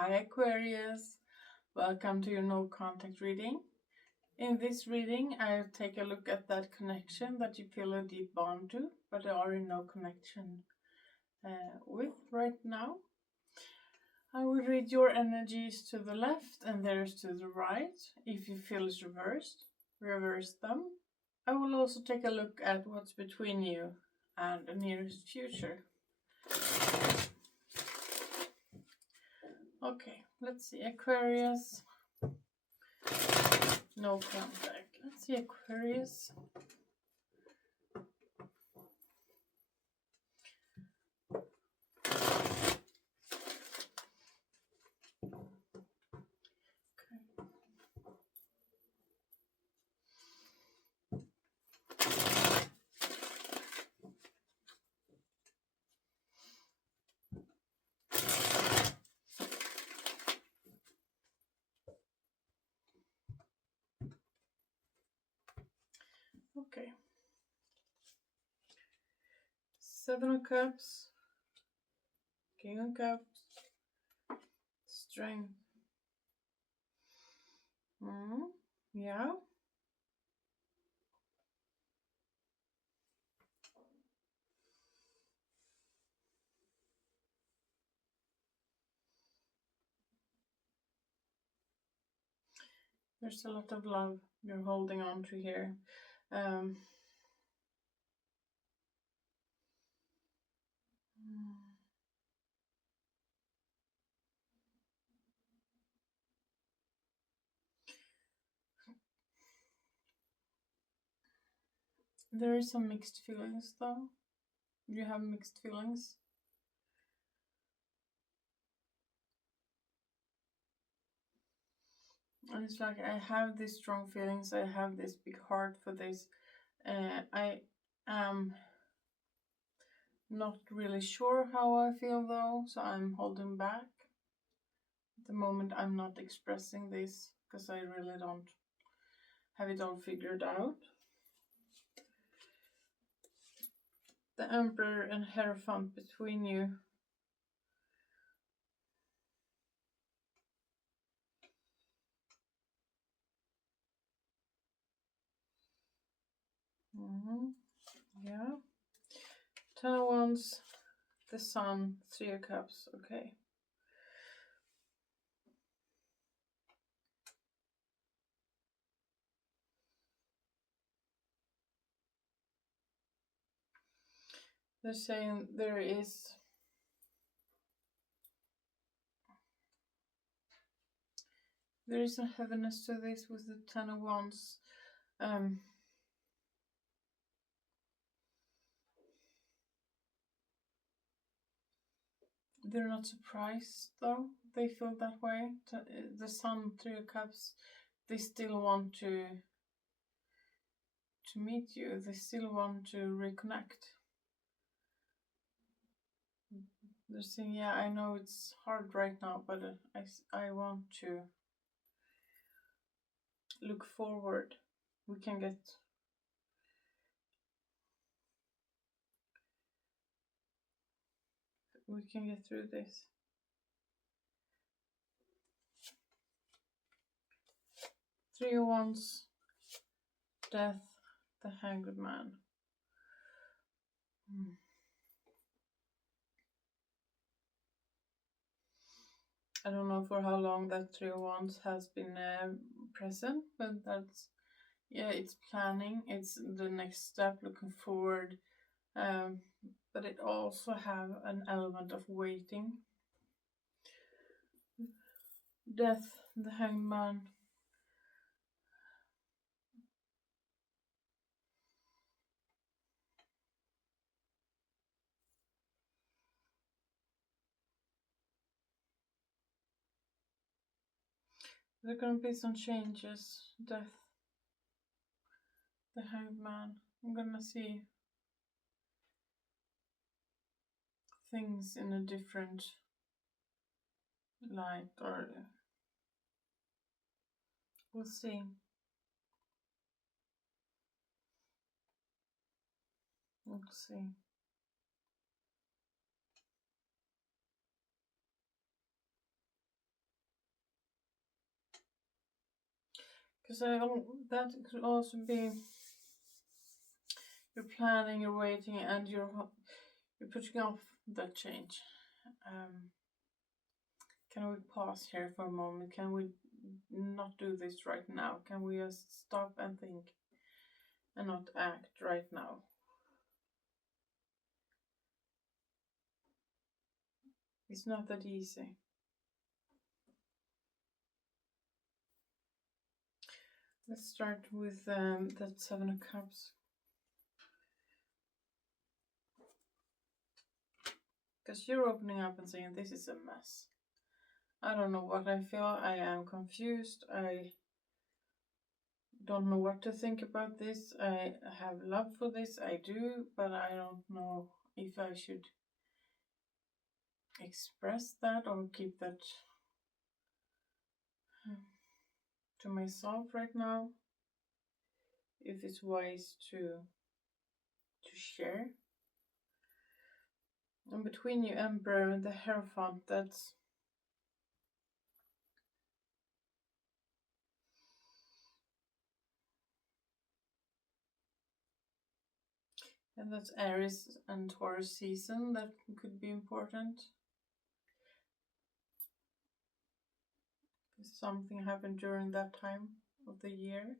Hi Aquarius, welcome to your no contact reading. In this reading, I'll take a look at that connection that you feel a deep bond to, but are in no connection with right now. I will read your energies to the left and theirs to the right. If you feel it's reversed, reverse them. I will also take a look at what's between you and the nearest future. Okay, let's see, Aquarius. No contact. Let's see, Aquarius. Okay. Seven of Cups, King of Cups, Strength. Yeah. There's a lot of love you're holding on to here. There is some mixed feelings though. You have mixed feelings. And it's like, I have these strong feelings, I have this big heart for this. I am not really sure how I feel though, so I'm holding back. At the moment I'm not expressing this because I really don't have it all figured out. The Emperor and Hierophant between you. Yeah. Ten of Wands, the Sun, Three of Cups. Okay. They're saying there is a heaviness to this with the Ten of Wands. They're not surprised though. They feel that way. The Sun, Three of Cups. They still want to meet you. They still want to reconnect. They're saying, yeah, I know it's hard right now, but I want to look forward. We can get through this. Three of Wands, Death, the Hanged Man. I don't know for how long that Three of Wands has been present, but that's, yeah, it's planning, it's the next step, looking forward, but it also have an element of waiting. Death, the Hanged Man. There are gonna be some changes. Death, the Hanged Man. I'm gonna see things in a different light, or we'll see. We'll see. Because that could also be you're planning, you're waiting, and you're putting off that change. Can we pause here for a moment? Can we not do this right now? Can we just stop and think and not act right now? It's not that easy. Let's start with that Seven of Cups. Because you're opening up and saying, this is a mess. I don't know what I feel. I am confused. I don't know what to think about this. I have love for this. I do. But I don't know if I should express that or keep that to myself right now. If it's wise to share. And between you, Emperor, and the Hierophant, that's Aries and Taurus season. That could be important. Something happened during that time of the year.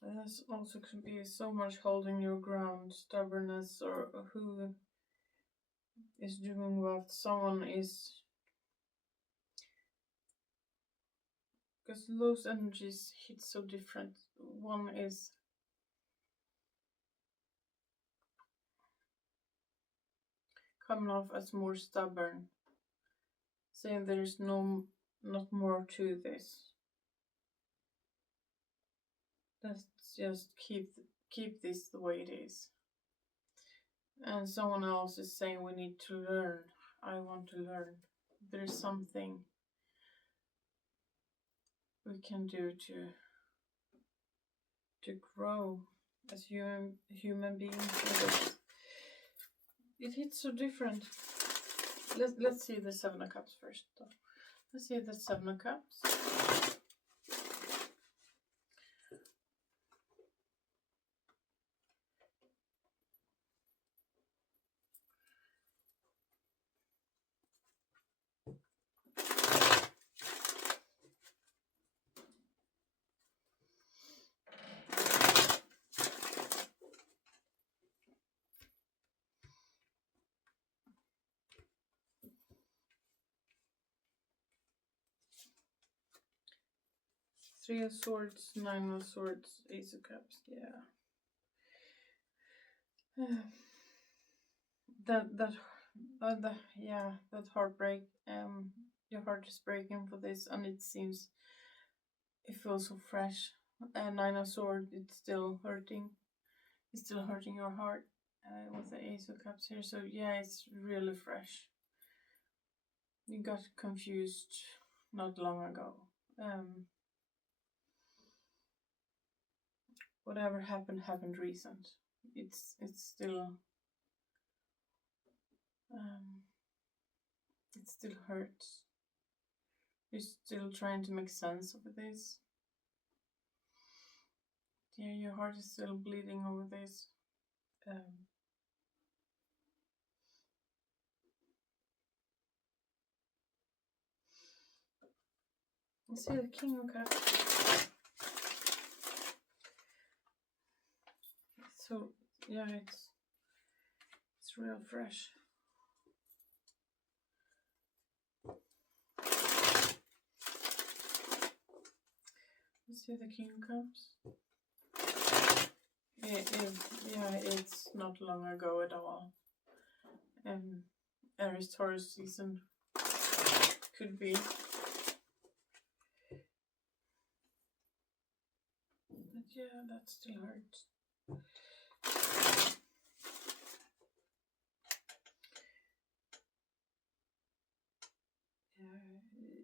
There's also can be so much holding your ground, stubbornness, or who is doing what. Someone is, because those energies hit so different. One is coming off as more stubborn, saying there is not more to this. Let's just keep this the way it is. And someone else is saying we need to learn. I want to learn. There's something we can do to grow as human beings. It hits so different. Let's see the Seven of Cups first, though. Let's see the Seven of Cups. 3 of Swords, 9 of Swords, Ace of Cups. Yeah. That heartbreak. Your heart is breaking for this, and it feels so fresh. And 9 of Swords, it's still hurting. It's still hurting your heart with the Ace of Cups here. So yeah, it's really fresh. You got confused not long ago. Whatever happened recent. It's still it still hurts. You're still trying to make sense of this. Yeah, your heart is still bleeding over this. I see the King of Cups. So yeah, it's real fresh. Let's see the King of Cups. It's not long ago at all. Aries Taurus season could be. But yeah, that still hurts.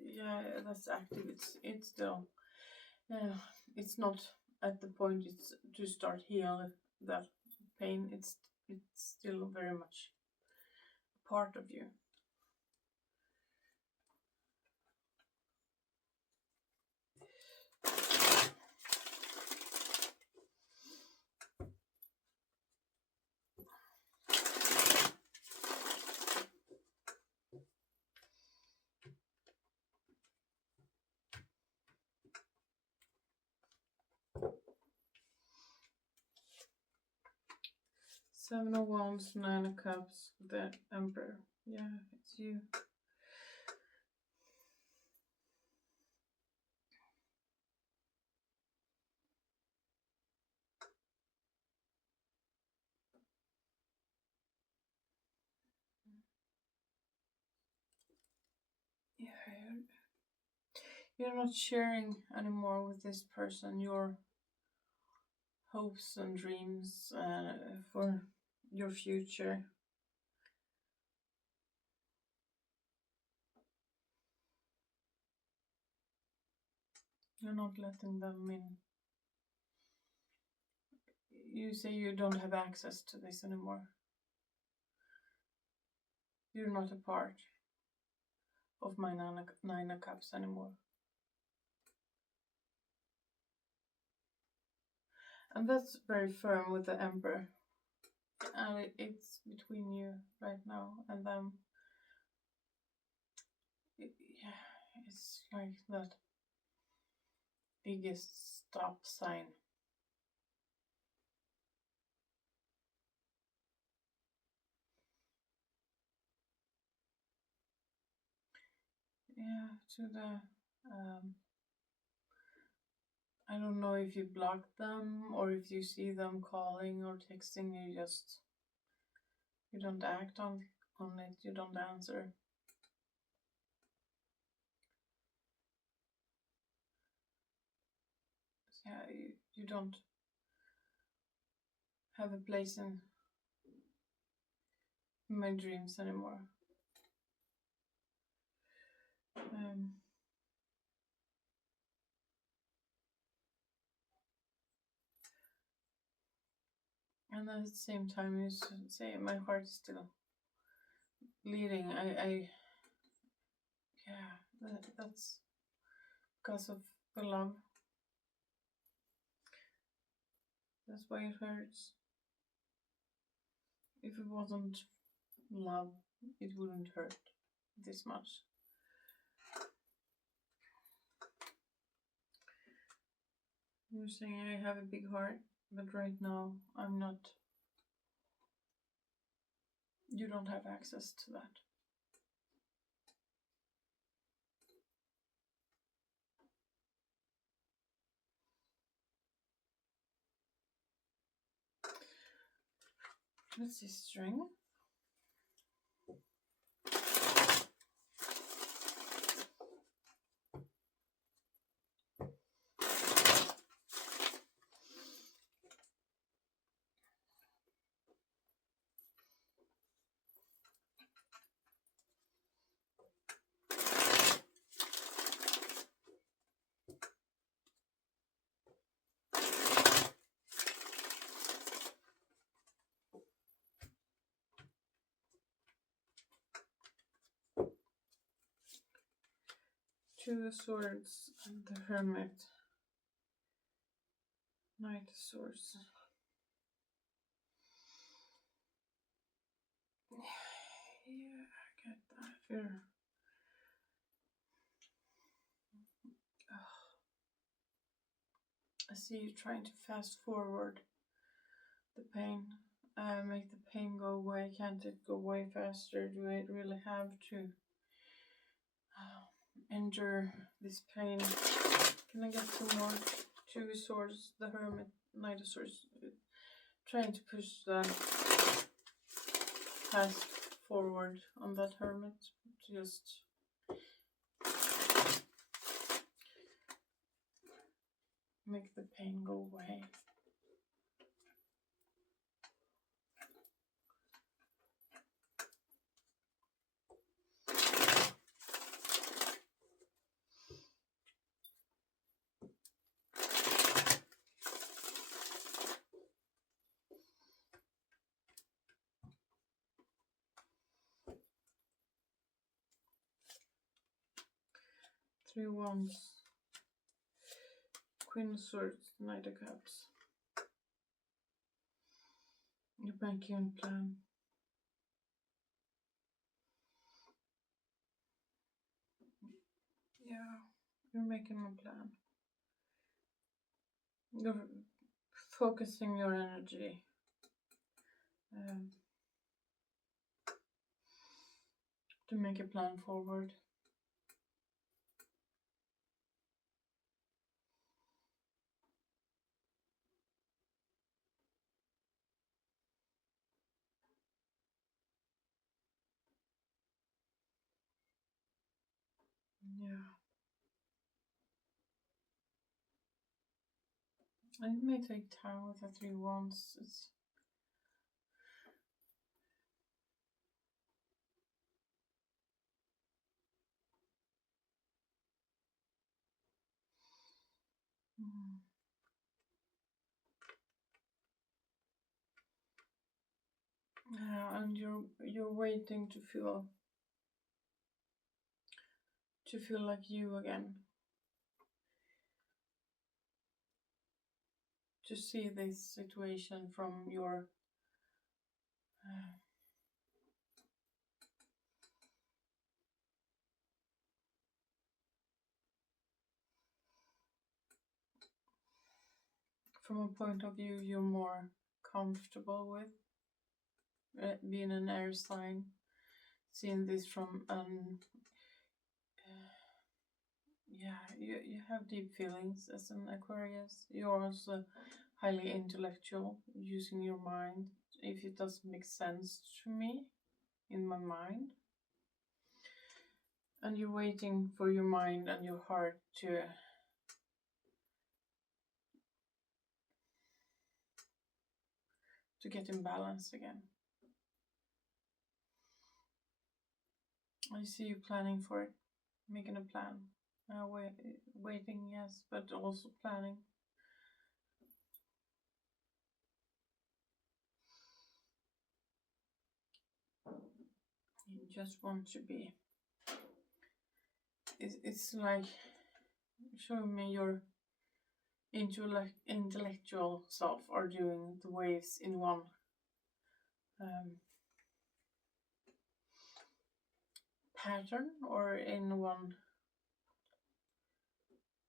Yeah, that's active. It's still. It's not at the point it's to start heal that pain, it's still very much part of you. Seven of Wands, Nine of Cups, the Emperor. Yeah, it's you. Yeah, you're not sharing anymore with this person your hopes and dreams for your future. You're not letting them in. You say you don't have access to this anymore. You're not a part of my Nine of Cups anymore. And that's very firm with the Emperor. And it's between you right now and them. It's like that biggest stop sign. Yeah, to the I don't know if you block them or if you see them calling or texting, you don't act on it, you don't answer. Yeah, you don't have a place in my dreams anymore. And then at the same time, you say my heart is still bleeding. That's because of the love. That's why it hurts. If it wasn't love, it wouldn't hurt this much. You're saying I have a big heart, but right now I'm not. You don't have access to that. Let's see, string. Two of Swords and the Hermit. Knight of Swords. Yeah, I get that fear. I see you trying to fast forward the pain, make the pain go away. Can't it go away faster? Do I really have to endure this pain? Can I get some more? Two of Swords, the Hermit, Knight of Swords. Trying to push that fast forward on that Hermit. Just make the pain go away. Three Wands, Queen of Swords, Knight of Cups. You're making a plan. Yeah, you're making a plan. You're focusing your energy. To make a plan forward. Yeah. It may take time with the Three Wands. It's yeah, and you're waiting to feel like you again. To see this situation from your from a point of view you're more comfortable with. Being an air sign, seeing this from yeah, you have deep feelings as an Aquarius. You're also highly intellectual, using your mind. If it doesn't make sense to me in my mind, and you're waiting for your mind and your heart to get in balance again. I see you planning for it, making a plan. Waiting, yes, but also planning. You just want to be. It's like showing me your intellectual self are doing the waves in one pattern or in one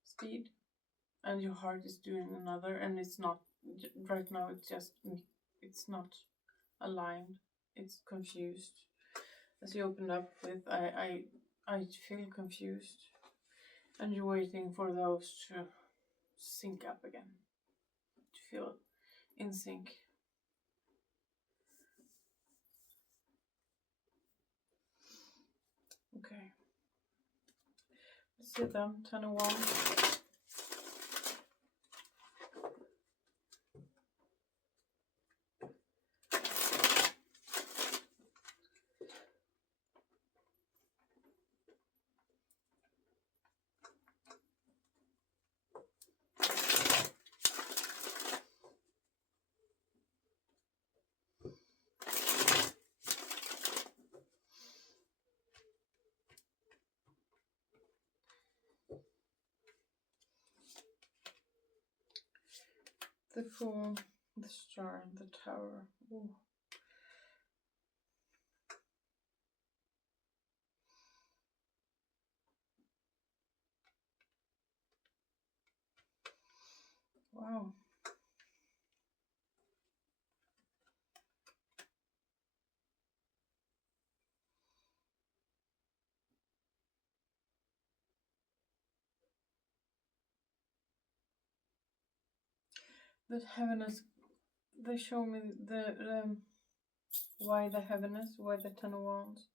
speed, and your heart is doing another, and it's not right now. It's not aligned. It's confused. As you open up with, I feel confused, and you're waiting for those to sync up again, to feel in sync. Okay. Let's see them. 10 of Wands. The Fool, the Star, the Tower. Ooh. Wow. The heaviness, they show me why the heaviness, why the 10 of Wands.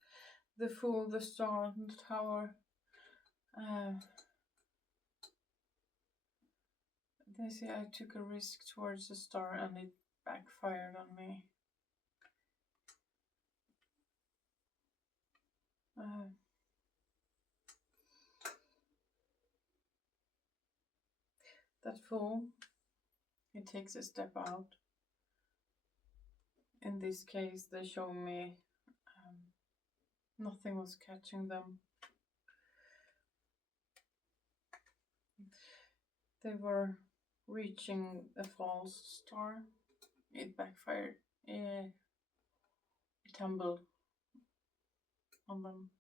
The Fool, the Star, the Tower. They say I took a risk towards the star and it backfired on me. That Fool, it takes a step out. In this case, they show me nothing was catching them. They were reaching a false star. It backfired. It tumbled on them.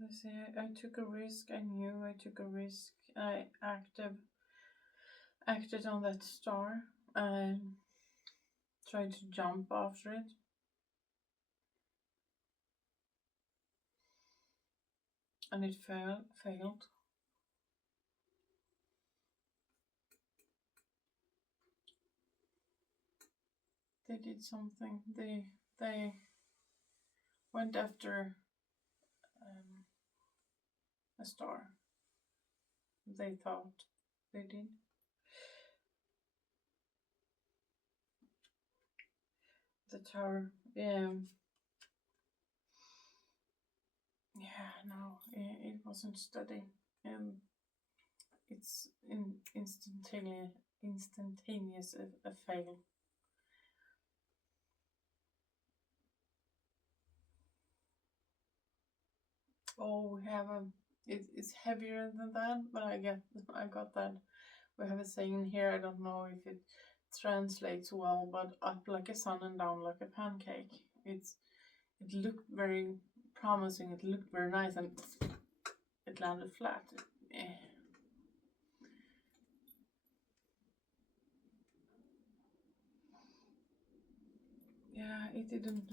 Let's see, I took a risk. I knew I took a risk. I acted on that star. I tried to jump after it. And it failed. They did something. They went after a star. They thought they did. The tower. Yeah, no, it wasn't steady. It's instantaneous a fail. Oh, we have it's heavier than that, but I got that. We have a saying here. I don't know if it translates well, but up like a sun and down like a pancake. It looked very promising. It looked very nice, and it landed flat. Yeah, it didn't.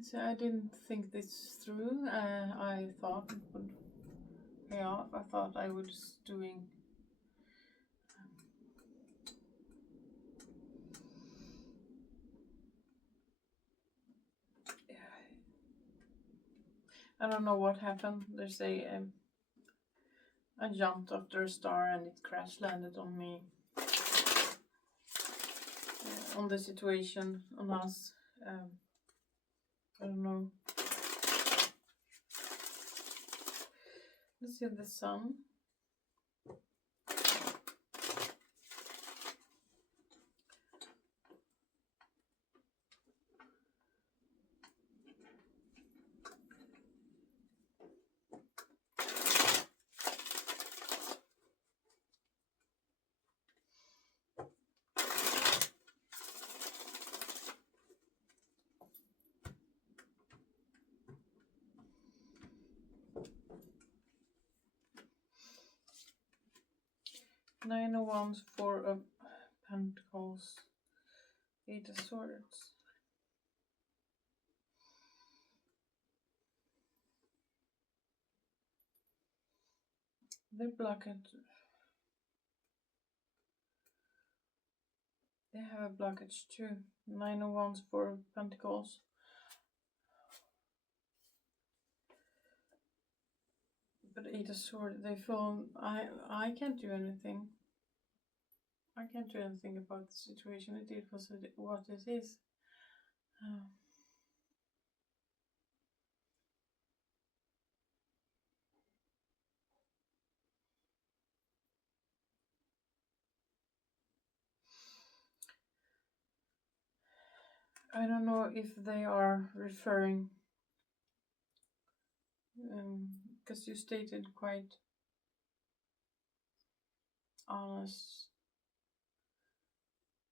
So I didn't think this through. I thought it would pay off. I thought I was doing. I don't know what happened. There's I jumped after a star and it crash landed on me. On the situation, on us. I don't know. Let's see the sun. Nine of Wands, Four of Pentacles, Eight of Swords. They block it. They have a blockage too. Nine of Wands, Four of Pentacles. But Eight of Swords, they feel I can't do anything. I can't do anything about the situation. It is what it is. I don't know if they are referring, because you stated quite honest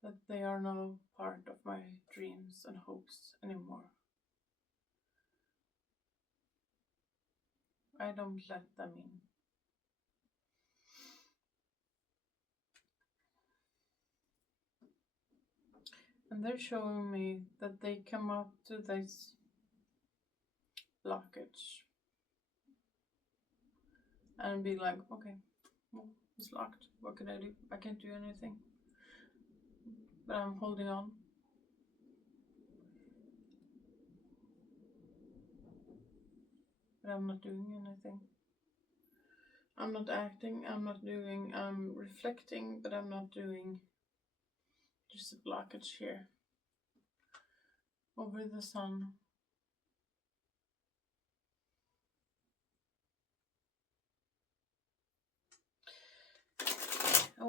that they are no part of my dreams and hopes anymore. I don't let them in. And they're showing me that they come up to this blockage and be like, okay, well, it's locked. What can I do? I can't do anything. But I'm holding on. But I'm not doing anything. I'm not acting, I'm reflecting, but I'm not doing. Just a blockage here. Over the sun.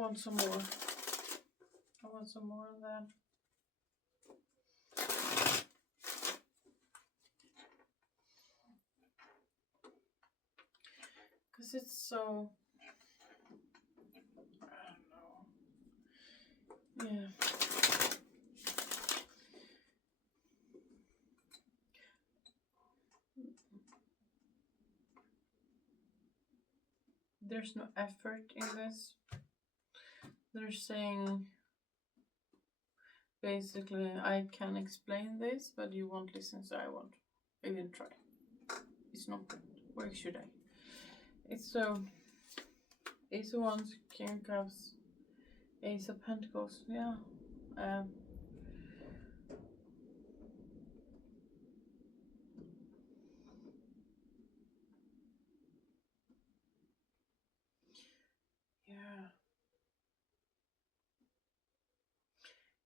want some more. I want some more of that. Because it's so, I don't know. Yeah. There's no effort in this. They're saying basically, I can explain this, but you won't listen, so I won't even try. It's not good. Where should I? It's so Ace of Wands, King of Cups, Ace of Pentacles. Yeah. Yeah.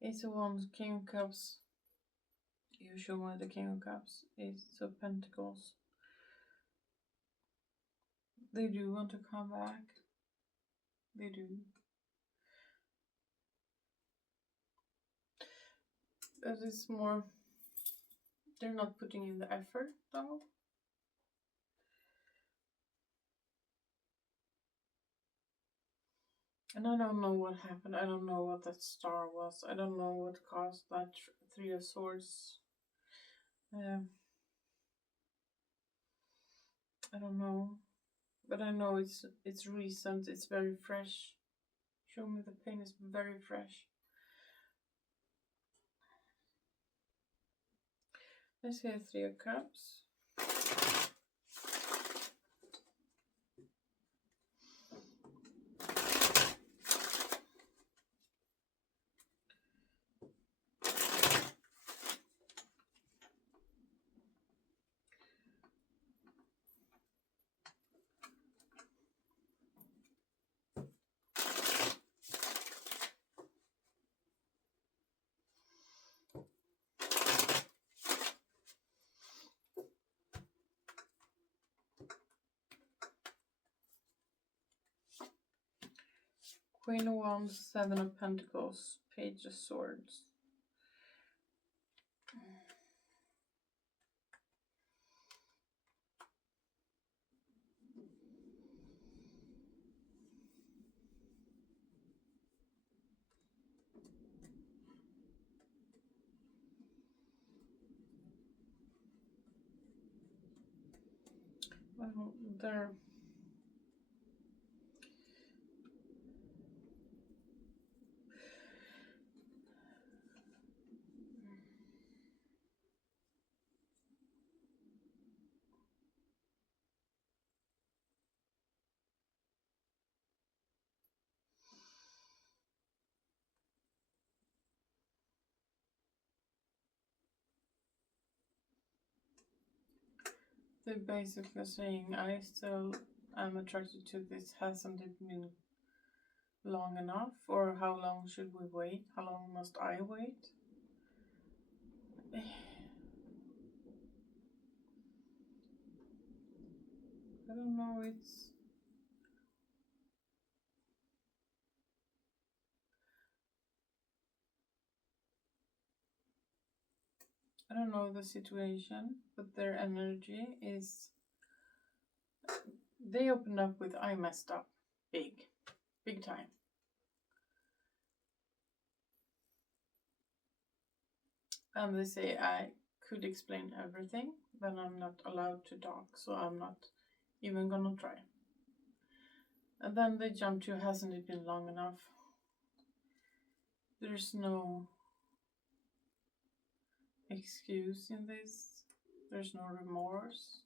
Ace of Wands, King of Cups. You show me the King of Cups. Ace of Pentacles. They do want to come back. They do. That is more. They're not putting in the effort though. And I don't know what happened. I don't know what that star was. I don't know what caused that Three of Swords. I don't know. But I know it's recent. It's very fresh. Show me the pain is very fresh. Let's get Three of Cups. Queen of Wands, Seven of Pentacles, Page of Swords. Well, they're basically saying, I still am attracted to this. Hasn't it been long enough? Or how long should we wait? How long must I wait? I don't know, I don't know the situation, but their energy is, they opened up with, I messed up. Big time. And they say, I could explain everything, but I'm not allowed to talk, so I'm not even gonna try. And then they jump to, hasn't it been long enough? There's no excuse in this. There's no remorse.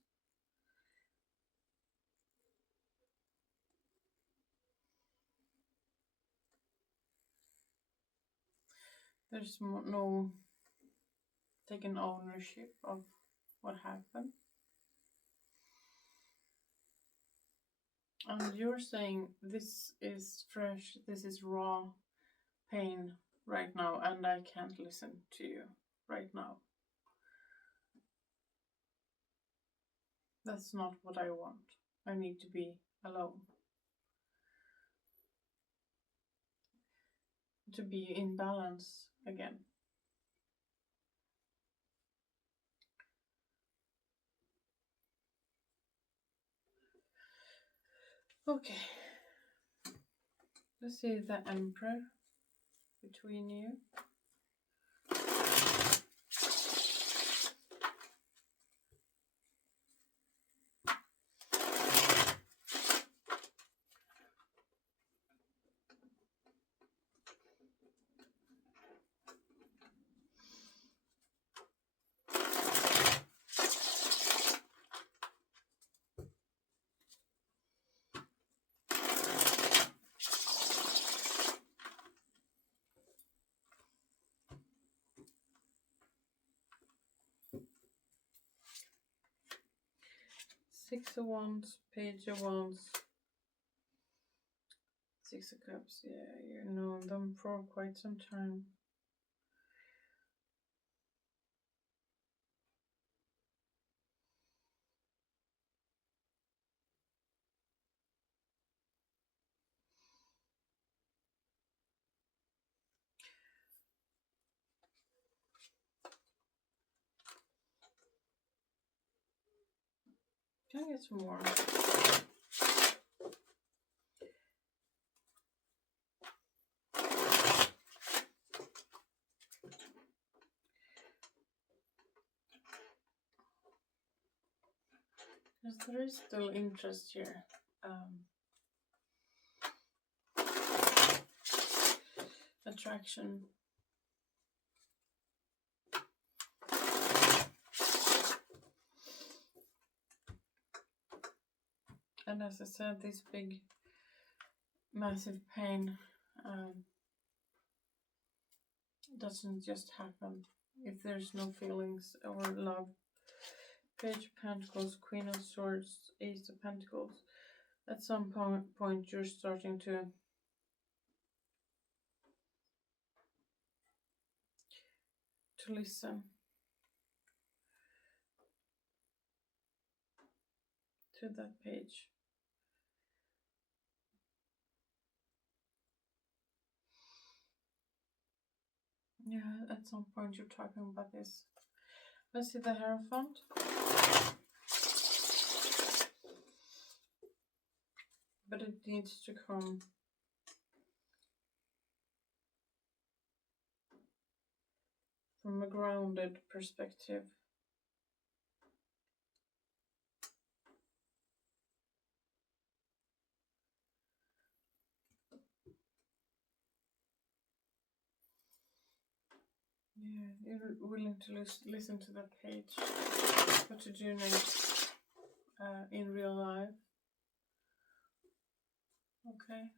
There's no taking ownership of what happened. And you're saying this is fresh, this is raw pain right now, and I can't listen to you right now. That's not what I want. I need to be alone. to be in balance again. Okay, let's see the Emperor between you. Six of Wands, Page of Wands, Six of Cups. Yeah, you've known them for quite some time. Can I get some more? Because there is still interest here. Attraction. And as I said, this big, massive pain doesn't just happen if there's no feelings or love. Page of Pentacles, Queen of Swords, Ace of Pentacles. At some point you're starting to listen to that page. Yeah, at some point you're talking about this. Let's see the Hierophant. But it needs to come from a grounded perspective. Yeah, you're willing to listen to that page. What to do next in real life. Okay.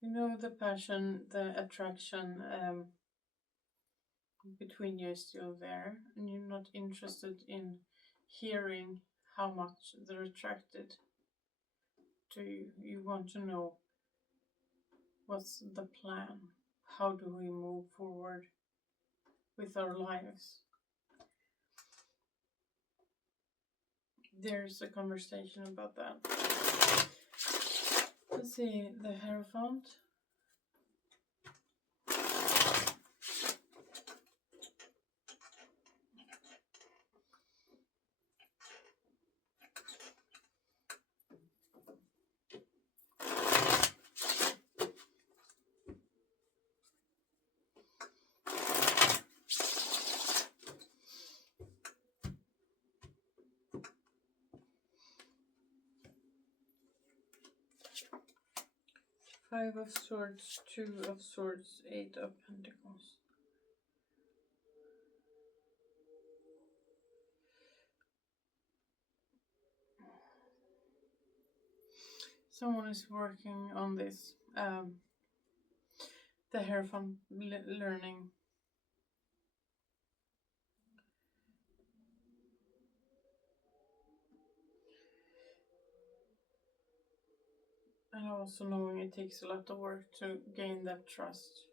You know, the passion, the attraction between you is still there, and you're not interested in hearing how much they're attracted to you. You want to know what's the plan, how do we move forward with our lives. There's a conversation about that. Let's see, the Hierophant. Five of Swords, Two of Swords, Eight of Pentacles. Someone is working on this. The Hierophant learning. And also knowing it takes a lot of work to gain that trust.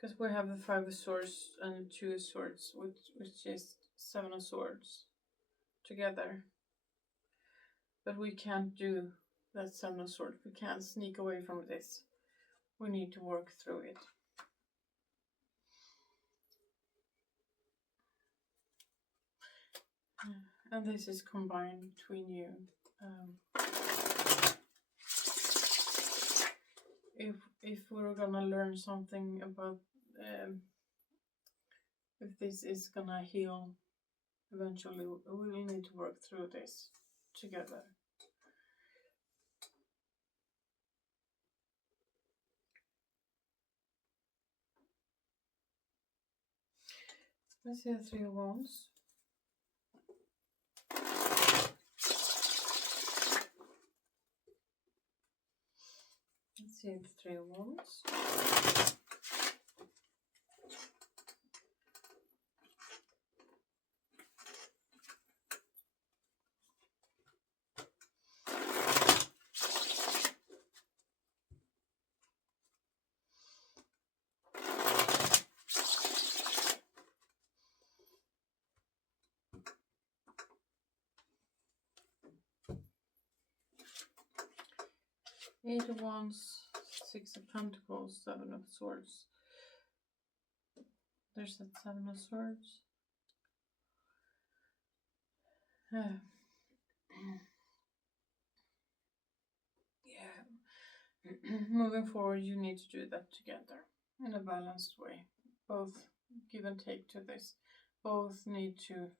Because we have the 5 of Swords and 2 of Swords, which is 7 of Swords together. But we can't do that 7 of Swords. We can't sneak away from this. We need to work through it. And this is combined between you. If we're gonna learn something about if this is gonna heal eventually, we will need to work through this together. Let's see the 3 of Wands. Let's see the 3 of Wands. 8 of Wands, 6 of Pentacles, 7 of Swords. There's that 7 of Swords. Yeah. Moving forward, you need to do that together in a balanced way. Both give and take to this. Both need to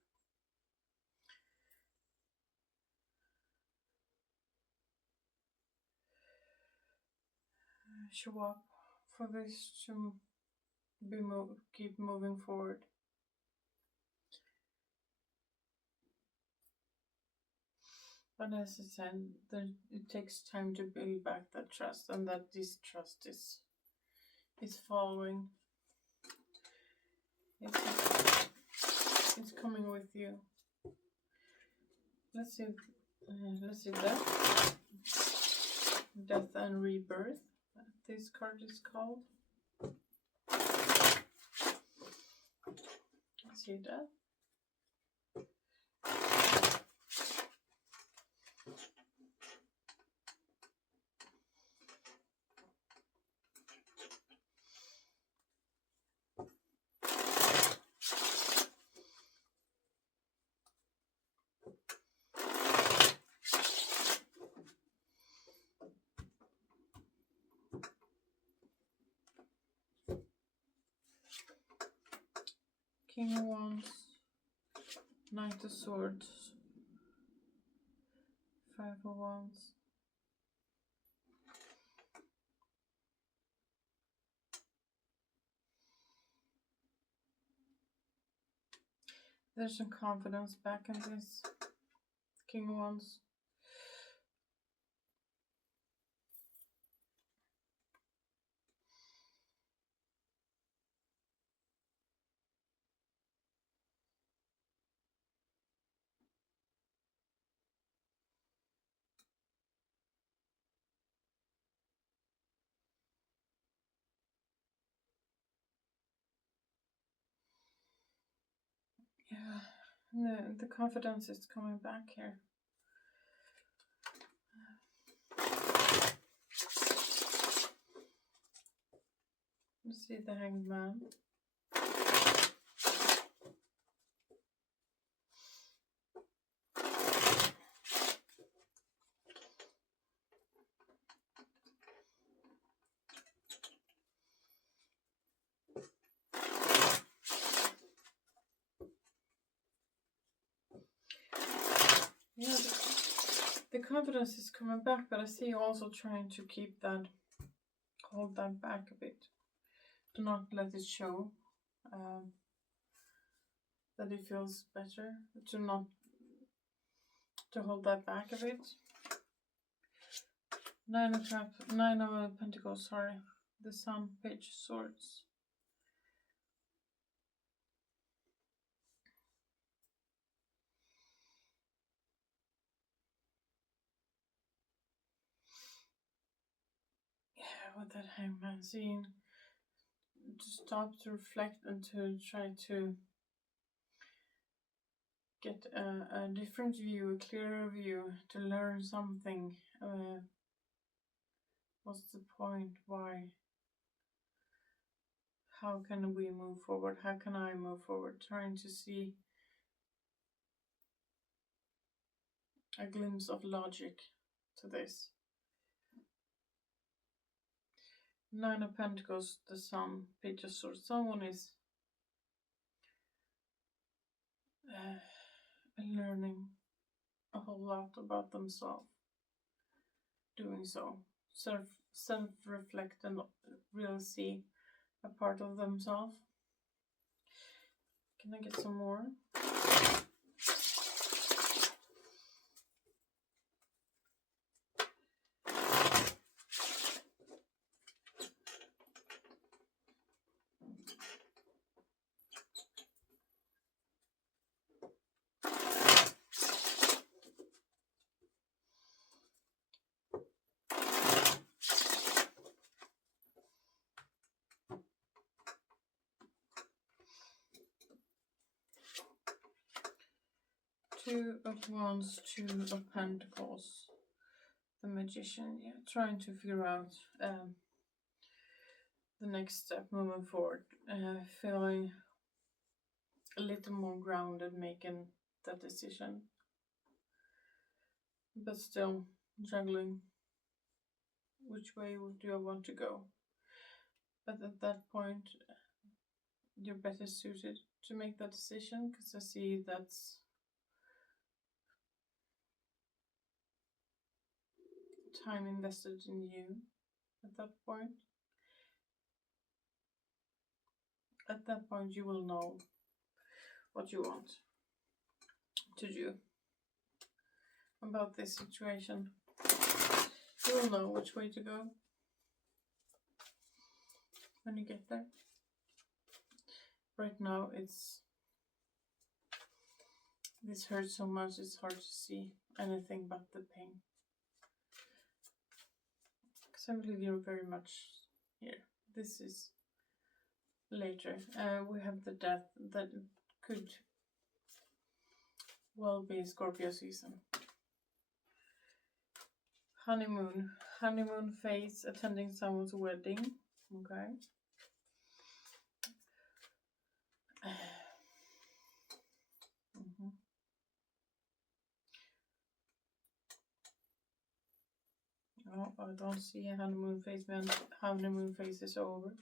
show up for this to keep moving forward. But as I said, it takes time to build back that trust, and that distrust is following. It's coming with you. Let's see death and rebirth. This card is called. Let's see that. King of Wands, Knight of Swords, 5 of Wands. There's some confidence back in this King of Wands. Yeah, the confidence is coming back here. Let's see the Hanged Man. Yeah, the confidence is coming back, but I see you also trying to keep that, hold that back a bit. Do not let it show that it feels better. To hold that back a bit. 9 of Pentacles, sorry. The Sun, Page of Swords. Yeah, with that Hangman scene. stop, to reflect, and to try to get a different view, a clearer view, to learn something. What's the point? Why? How can we move forward? How can I move forward? Trying to see a glimpse of logic to this. Nine of Pentacles, the Sun, Page of Swords. Someone is learning a whole lot about themselves. Doing so, self-reflect and really see a part of themselves. Can I get some more? Two of Wands, Two of Pentacles, the Magician. Yeah, trying to figure out the next step moving forward. Feeling a little more grounded, making that decision, but still juggling. Which way do I want to go? But at that point, you're better suited to make that decision, because I see that's time invested in you at that point. At that point, you will know what you want to do about this situation. You will know which way to go when you get there. Right now, this hurts so much, it's hard to see anything but the pain. Because I believe you're very much here. This is later. We have the Death, that could well be Scorpio season. Honeymoon phase, attending someone's wedding. Okay. Oh, I don't see a honeymoon phase. Honeymoon phase is over.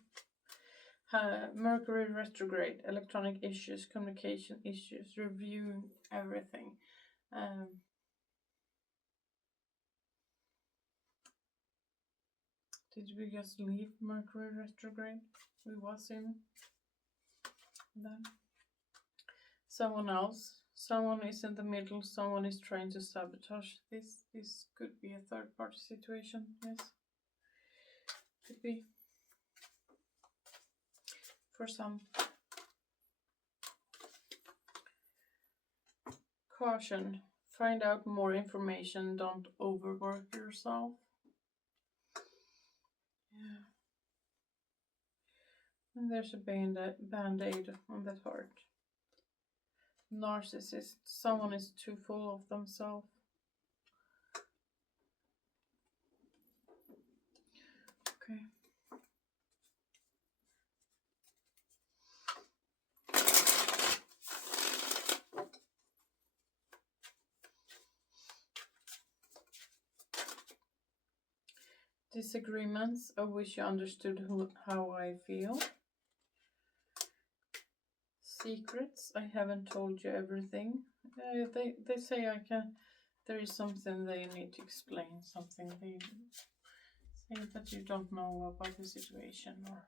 Mercury retrograde, electronic issues, communication issues, reviewing everything. Did we just leave Mercury retrograde? We was in then. Someone is in the middle, someone is trying to sabotage this. This could be a third party situation, yes. Could be. For some. Caution. Find out more information, don't overwork yourself. Yeah. And there's a band-aid on that heart. Narcissist. Someone is too full of themselves. Okay. Disagreements. I wish you understood how I feel. Secrets. I haven't told you everything. They say I can. There is something they need to explain. Something they say that you don't know about the situation, or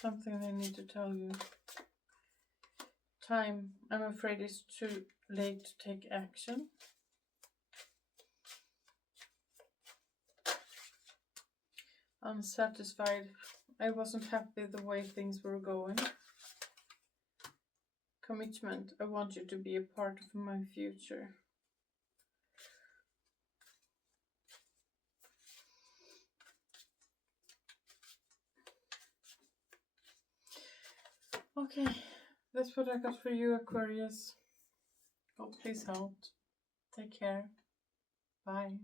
something they need to tell you. Time. I'm afraid it's too late to take action. Unsatisfied. I wasn't happy the way things were going. Commitment. I want you to be a part of my future. Okay, that's what I got for you, Aquarius. Hope this helped. Take care. Bye.